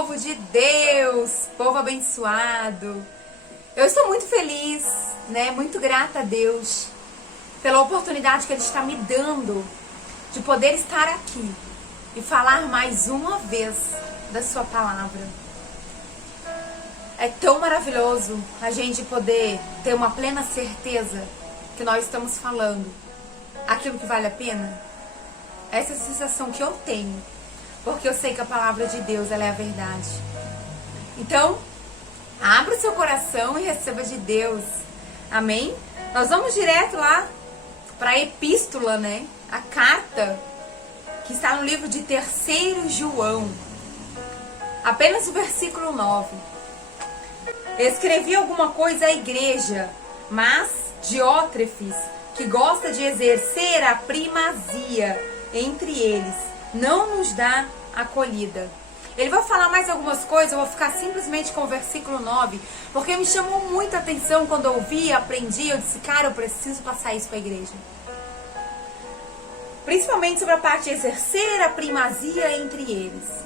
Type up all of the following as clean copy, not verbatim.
povo de Deus, povo abençoado. Eu estou muito feliz, né? Muito grata a Deus pela oportunidade que Ele está me dando de poder estar aqui e falar mais uma vez da Sua palavra. É tão maravilhoso a gente poder ter uma plena certeza que nós estamos falando aquilo que vale a pena. Essa é a sensação que eu tenho, porque eu sei que a palavra de Deus, ela é a verdade. Então, abra o seu coração e receba de Deus. Amém? Nós vamos direto lá para a epístola, né? A carta que está no livro de 3 João. Apenas o versículo 9. Escrevi alguma coisa à igreja, mas Diótrefes, que gosta de exercer a primazia entre eles, não nos dá acolhida. Ele vai falar mais algumas coisas, eu vou ficar simplesmente com o versículo 9, porque me chamou muita atenção quando eu ouvi, aprendi, eu disse, cara, eu preciso passar isso para a igreja. Principalmente sobre a parte de exercer a primazia entre eles.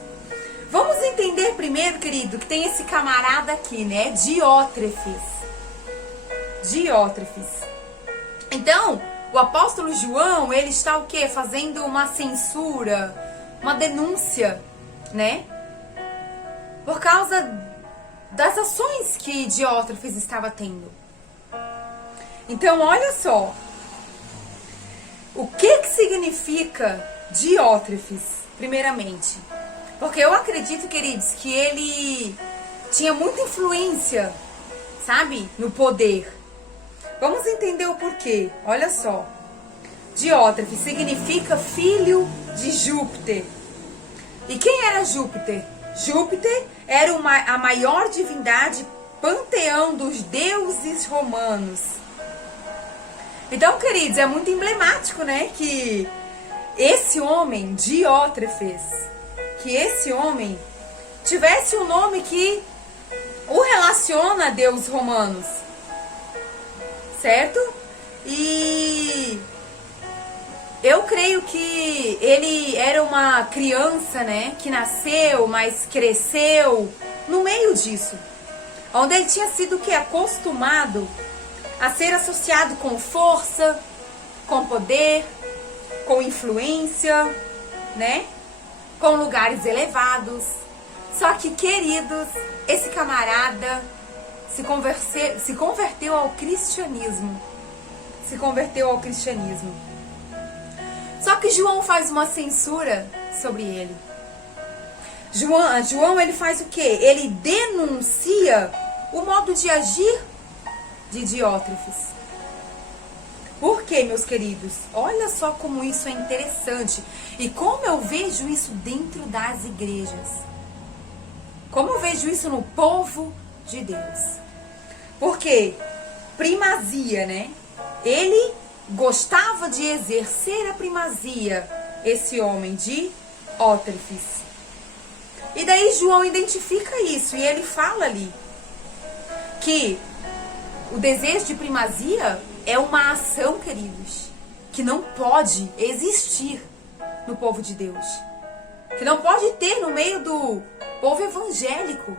Vamos entender primeiro, querido, que tem esse camarada aqui, né? Diótrefes. Diótrefes. Então, o apóstolo João, ele está o quê? Fazendo uma censura, uma denúncia, né? Por causa das ações que Diótrefes estava tendo. Então, olha só. O que significa Diótrefes, primeiramente? Porque eu acredito, queridos, que ele tinha muita influência, sabe? No poder. Vamos entender o porquê. Olha só. Diótrefes significa filho de Júpiter. E quem era Júpiter? Júpiter era a maior divindade panteão dos deuses romanos. Então, queridos, é muito emblemático, né? Que esse homem, Diótrefes, que esse homem tivesse um nome que o relaciona a deuses romanos. Certo? E eu creio que ele era uma criança, né, que nasceu, mas cresceu no meio disso. Onde ele tinha sido o quê? Acostumado a ser associado com força, com poder, com influência, né? Com lugares elevados. Só que, queridos, esse camarada se converteu ao cristianismo. Se converteu ao cristianismo. Só que João faz uma censura sobre ele. João ele faz o quê? Ele denuncia o modo de agir de Diótrefes. Por quê, meus queridos? Olha só como isso é interessante. E como eu vejo isso dentro das igrejas. Como eu vejo isso no povo de Deus. Porque primazia, né? Ele gostava de exercer a primazia, esse homem de Diótrefes. E daí João identifica isso e ele fala ali que o desejo de primazia é uma ação, queridos, que não pode existir no povo de Deus. Que não pode ter no meio do povo evangélico,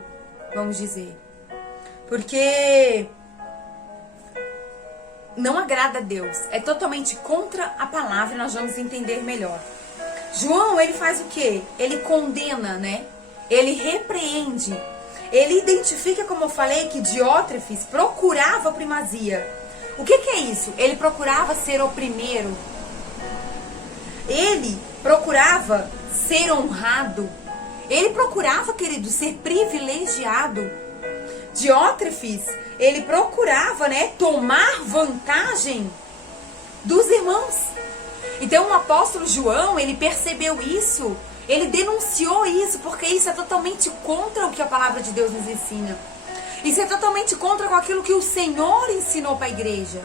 vamos dizer. Porque não agrada a Deus. É totalmente contra a palavra, nós vamos entender melhor. João, ele faz o quê? Ele condena, né? Ele repreende. Ele identifica, como eu falei, que Diótrefes procurava a primazia. O que é isso? Ele procurava ser o primeiro. Ele procurava ser honrado. Ele procurava, querido, ser privilegiado. Diótrefes, ele procurava, né, tomar vantagem dos irmãos. Então o apóstolo João, ele percebeu isso, ele denunciou isso, porque isso é totalmente contra o que a palavra de Deus nos ensina. Isso é totalmente contra com aquilo que o Senhor ensinou para a igreja.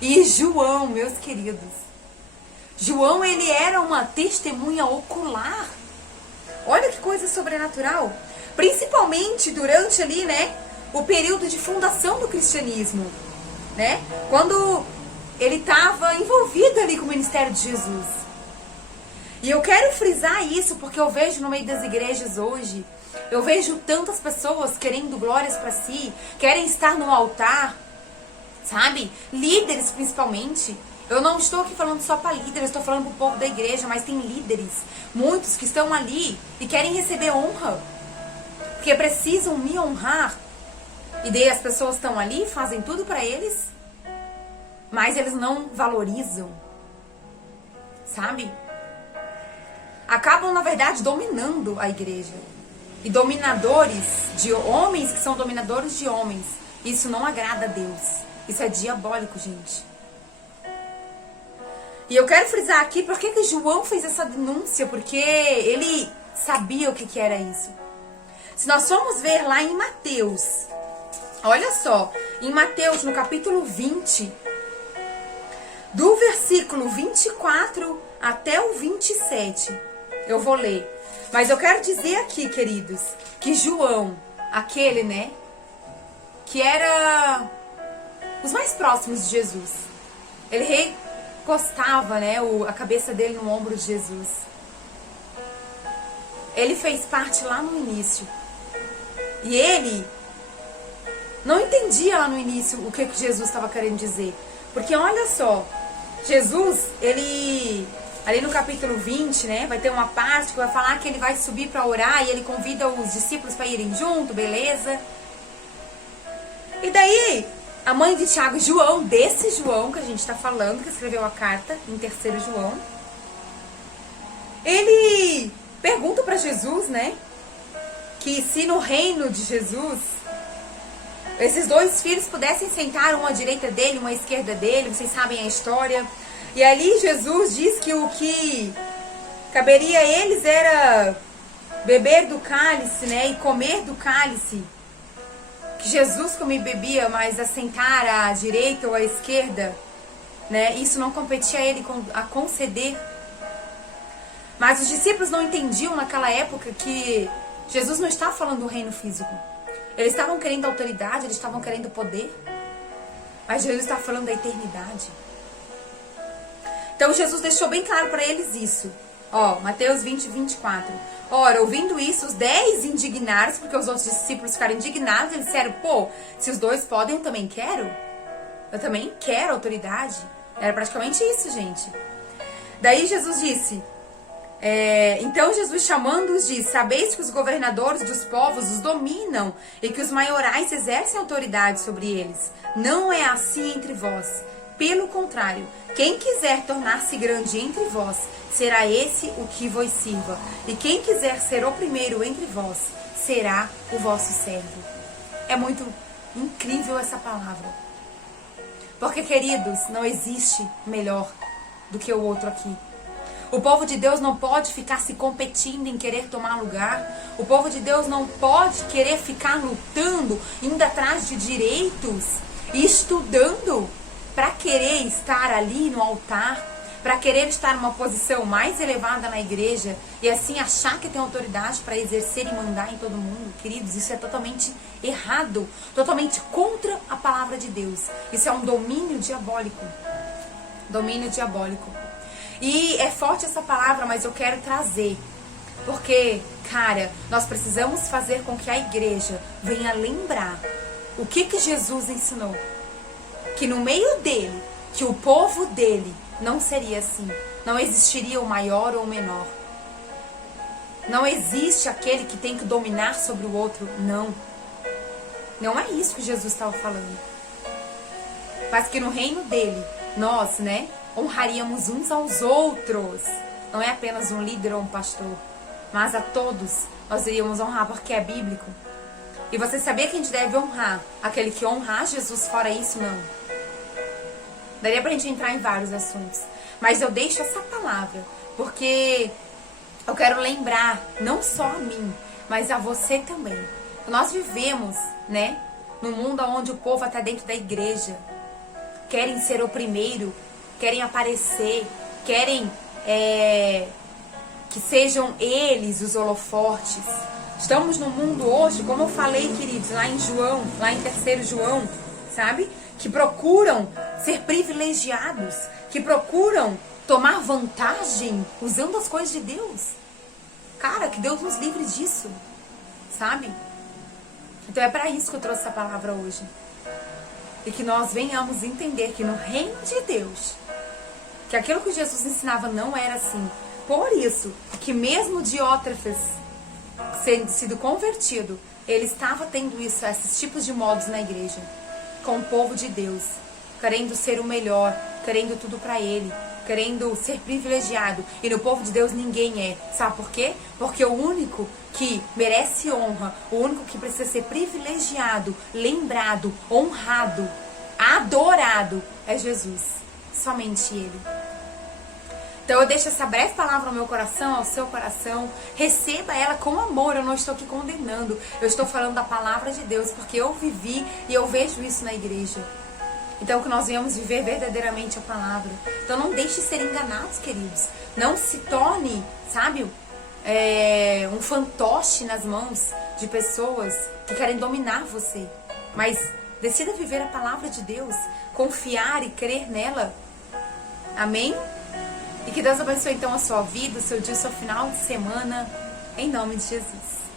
E João, meus queridos, João, ele era uma testemunha ocular. Olha que coisa sobrenatural. Principalmente durante ali, né, o período de fundação do cristianismo, né? Quando ele estava envolvido ali com o ministério de Jesus. E eu quero frisar isso porque eu vejo no meio das igrejas hoje, eu vejo tantas pessoas querendo glórias para si, querem estar no altar, sabe? Líderes principalmente. Eu não estou aqui falando só para líderes, estou falando para o povo da igreja, mas tem líderes, muitos que estão ali e querem receber honra, porque precisam me honrar. E daí as pessoas estão ali, fazem tudo para eles, mas eles não valorizam, sabe? Acabam, na verdade, dominando a igreja. E dominadores de homens que são dominadores de homens. Isso não agrada a Deus. Isso é diabólico, gente. E eu quero frisar aqui por que João fez essa denúncia. Porque ele sabia o que era isso. Se nós formos ver lá em Mateus, olha só, em Mateus, no capítulo 20, do versículo 24 até o 27, eu vou ler. Mas eu quero dizer aqui, queridos, que João, aquele, né, que era os mais próximos de Jesus, ele recostava, né, a cabeça dele no ombro de Jesus. Ele fez parte lá no início. E ele não entendia lá no início o que Jesus estava querendo dizer. Porque olha só, Jesus, ele, ali no capítulo 20, né, vai ter uma parte que vai falar que ele vai subir para orar e ele convida os discípulos para irem junto, beleza? E daí, a mãe de Tiago, João, desse João que a gente está falando, que escreveu a carta em 3º João, ele pergunta para Jesus, né, que se no reino de Jesus esses dois filhos pudessem sentar um à direita dele, uma à esquerda dele, vocês sabem a história. E ali Jesus diz que o que caberia a eles era beber do cálice, né, e comer do cálice. Que Jesus comia e bebia, mas assentar à direita ou à esquerda, né, isso não competia a ele a conceder. Mas os discípulos não entendiam naquela época que Jesus não está falando do reino físico. Eles estavam querendo autoridade, eles estavam querendo poder. Mas Jesus está falando da eternidade. Então Jesus deixou bem claro para eles isso. Ó, Mateus 20, 24. Ora, ouvindo isso, os 10 indignaram-se, porque os outros discípulos ficaram indignados. Eles disseram, pô, se os dois podem, eu também quero. Eu também quero autoridade. Era praticamente isso, gente. Daí Jesus disse... Então Jesus chamando-os disse: sabeis que os governadores dos povos os dominam e que os maiorais exercem autoridade sobre eles. Não é assim entre vós. Pelo contrário, quem quiser tornar-se grande entre vós, será esse o que vos sirva. E quem quiser ser o primeiro entre vós, será o vosso servo. É muito incrível essa palavra. Porque, queridos, não existe melhor do que o outro aqui. O povo de Deus não pode ficar se competindo em querer tomar lugar. O povo de Deus não pode querer ficar lutando, indo atrás de direitos e estudando para querer estar ali no altar, para querer estar numa posição mais elevada na igreja e assim achar que tem autoridade para exercer e mandar em todo mundo. Queridos, isso é totalmente errado, totalmente contra a palavra de Deus. Isso é um domínio diabólico. Domínio diabólico. E é forte essa palavra, mas eu quero trazer. Porque, cara, nós precisamos fazer com que a igreja venha lembrar o que Jesus ensinou. Que no meio dele, que o povo dele não seria assim. Não existiria o maior ou o menor. Não existe aquele que tem que dominar sobre o outro, não. Não é isso que Jesus estava falando. Mas que no reino dele, nós, né, honraríamos uns aos outros. Não é apenas um líder ou um pastor, mas a todos nós iríamos honrar, porque é bíblico. E você sabia que a gente deve honrar aquele que honra a Jesus, fora isso, não. Daria pra gente entrar em vários assuntos. Mas eu deixo essa palavra, porque eu quero lembrar, não só a mim, mas a você também. Nós vivemos, né, num mundo onde o povo até dentro da igreja querem ser o primeiro, querem aparecer, querem que sejam eles os holofortes. Estamos num mundo hoje, como eu falei, queridos, lá em João, lá em 3º João, sabe? Que procuram ser privilegiados, que procuram tomar vantagem usando as coisas de Deus. Cara, que Deus nos livre disso, sabe? Então é para isso que eu trouxe essa palavra hoje. E que nós venhamos entender que no reino de Deus, que aquilo que Jesus ensinava não era assim. Por isso, que mesmo Diótrefes sendo sido convertido, ele estava tendo isso, esses tipos de modos na igreja, com o povo de Deus, querendo ser o melhor, querendo tudo para ele, querendo ser privilegiado. E no povo de Deus ninguém é. Sabe por quê? Porque o único que merece honra, o único que precisa ser privilegiado, lembrado, honrado, adorado, é Jesus. Somente Ele. Então eu deixo essa breve palavra no meu coração, ao seu coração. Receba ela com amor, eu não estou aqui condenando. Eu estou falando da palavra de Deus, porque eu vivi e eu vejo isso na igreja. Então que nós venhamos viver verdadeiramente a palavra. Então não deixe de ser enganados, queridos. Não se torne, sabe, um fantoche nas mãos de pessoas que querem dominar você. Mas decida viver a palavra de Deus, confiar e crer nela. Amém? E que Deus abençoe então a sua vida, o seu dia, o seu final de semana, em nome de Jesus.